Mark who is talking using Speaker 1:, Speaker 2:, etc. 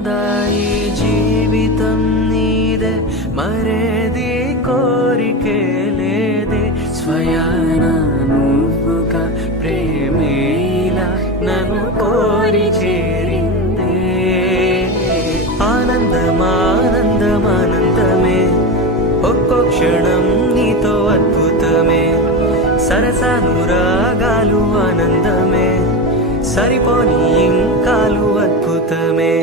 Speaker 1: సొంతం నీదే మరేది కోరికే లేదే స్వయాన నువ్వుగా ప్రేమేలా నన్ను కోరి చేరిందే ఆనందం ఆనందం ఆనందమే ఒక్కో క్షణం నీతో అద్భుతమే సరసానురాగాలు ఆనందమే సరిపోని ఇంకాలు అద్భుతమే